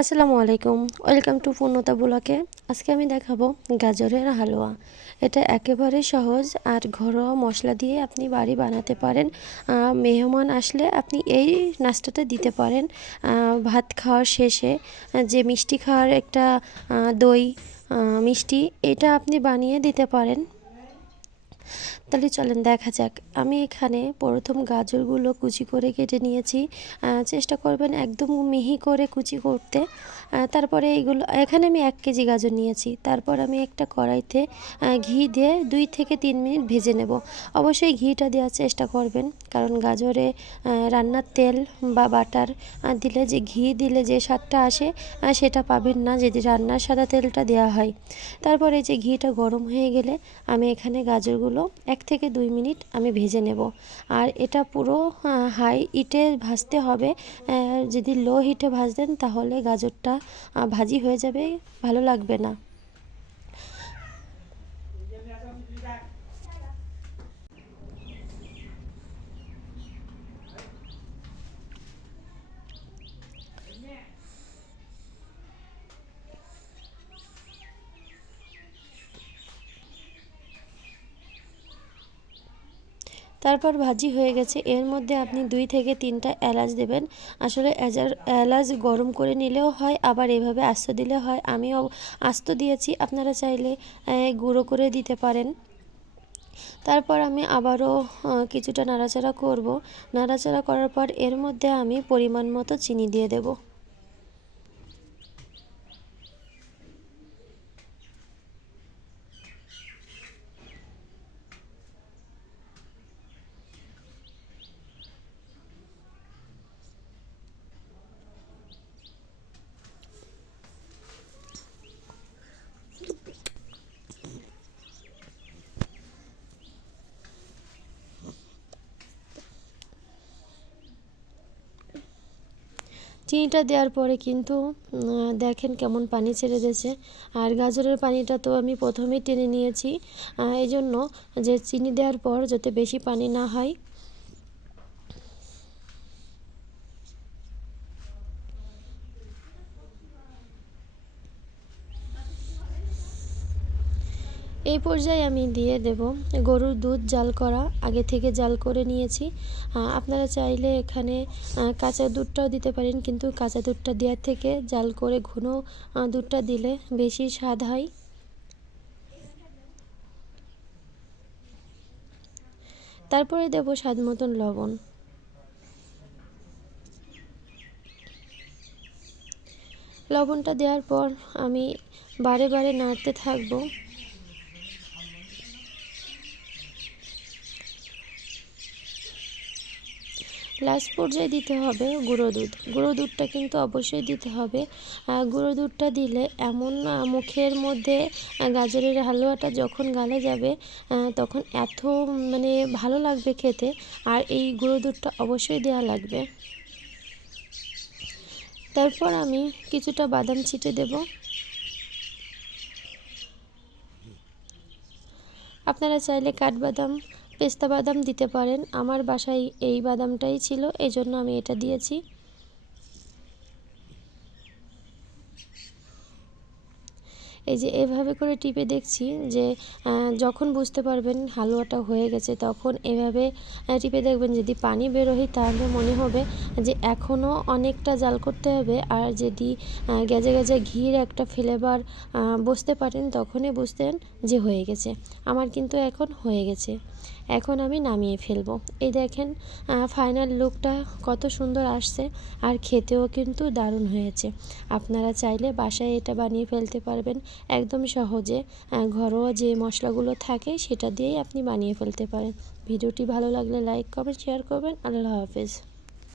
আসসালামু আলাইকুম, welcome to পূর্ণতা ব্লগে। আজকে আমি দেখাবো গাজরের হালুয়া। এটা একেবারে সহজ আর ঘরোয়া মশলা দিয়ে আপনি বাড়ি বানাতে পারেন। মেহমান আসলে আপনি এই নাস্তাটা দিতে পারেন। ভাত খাওয়ার শেষে যে মিষ্টি খাওয়ার একটা দই মিষ্টি, এটা আপনি বানিয়ে দিতে পারেন। তাহলে চলেন দেখা যাক। আমি এখানে প্রথম গাজরগুলো কুচি করে কেটে নিয়েছি। চেষ্টা করবেন একদম মিহি করে কুচি করতে। তারপরে এইগুলো এখানে আমি 1 কেজি গাজর নিয়েছি। তারপর আমি একটা কড়াইতে ঘি দিয়ে 2 থেকে 3 মিনিট ভেজে নেব। অবশ্যই ঘিটা দেওয়ার চেষ্টা করবেন, কারণ গাজরে রান্নার তেল বা বাটার দিলে যে ঘি দিলে যে স্বাদটা আসে সেটা পাবেন না যদি রান্নার সাদা তেলটা দেওয়া হয়। তারপরে যে ঘিটা গরম হয়ে গেলে আমি এখানে গাজরগুলো 1 থেকে 2 মিনিট আমি ভেজে নেব। আর এটা পুরো হাই হিটে ভাজতে হবে। যদি লো হিটে ভাজেন তাহলে গাজরটা ভাজি হয়ে যাবে, ভালো লাগবে না। তারপর ভাজি হয়ে গেছে, এর মধ্যে আপনি 2 থেকে 3টা এলাচ দেবেন। আসলে এলাচ গরম করে নিলেও হয়, আবার এভাবে আস্ত দিলে হয়। আমিও আস্ত দিয়েছি, আপনারা চাইলে গুঁড়ো করে দিতে পারেন। তারপর আমি আবারও কিছুটা নাড়াচাড়া করব। নাড়াচাড়া করার পর এর মধ্যে আমি পরিমাণ মতো চিনি দিয়ে দেব। চিনিটা দেওয়ার পরে কিন্তু দেখেন কেমন পানি ছেড়ে দিয়েছে। আর গাজরের পানিটা তো আমি প্রথমেই টেনে নিয়েছি, এই জন্য যে চিনি দেওয়ার পর যাতে বেশি পানি না হয়। এই পর্যায়ে আমি দিয়ে দেব গরুর দুধ জাল করা, আগে থেকে জাল করে নিয়েছি। আপনারা চাইলে এখানে কাঁচা দুধটাও দিতে পারেন, কিন্তু কাঁচা দুধটা দেওয়ার থেকে জাল করে ঘন দুধটা দিলে বেশি স্বাদ হয়। তারপরে দেব স্বাদ মতন লবণ। লবণটা দেওয়ার পর আমি বারে বারে নাড়তে থাকবো। লাস্ট পর্যায়ে দিতে হবে গুঁড়ো দুধ। গুঁড়ো দুধটা কিন্তু অবশ্যই দিতে হবে। গুঁড়ো দুধটা দিলে এমন মুখের মধ্যে গাজরের হালুয়াটা যখন গালে যাবে তখন এত মানে ভালো লাগবে খেতে। আর এই গুঁড়ো দুধটা অবশ্যই দেওয়া লাগবে। তারপর আমি কিছুটা বাদাম ছিটে দেব। আপনারা চাইলে কাঠবাদাম, পেস্তা বাদাম দিতে পারেন। আমার বাসায় এই বাদামটাই ছিল, এই জন্য আমি এটা দিয়েছি। এই যে এভাবে করে টিপে দেখছি যে যখন বুঝতে পারবেন হালুয়াটা হয়ে গেছে তখন এভাবে টিপে দেখবেন। যদি পানি বেরোয় তাহলে মনে হবে যে এখনও অনেকটা জাল করতে হবে। আর যদি গেজে গেজে ঘির একটা ফ্লেভার বুঝতে পারেন তখনই বুঝতেন যে হয়ে গেছে। আমার কিন্তু এখন হয়ে গেছে। এখন আমি নামিয়ে ফেলবো। এই দেখেন ফাইনাল লুকটা কত সুন্দর আসছে, আর খেতেও কিন্তু দারুণ হয়েছে। আপনারা চাইলে বাসায় এটা বানিয়ে ফেলতে পারবেন একদম সহজে। ঘরোয়া যে মশলাগুলো থাকে সেটা দিয়েই আপনি বানিয়ে ফেলতে পারেন। ভিডিওটি ভালো লাগলে লাইক, কমেন্ট, শেয়ার করবেন। আল্লাহ হাফেজ।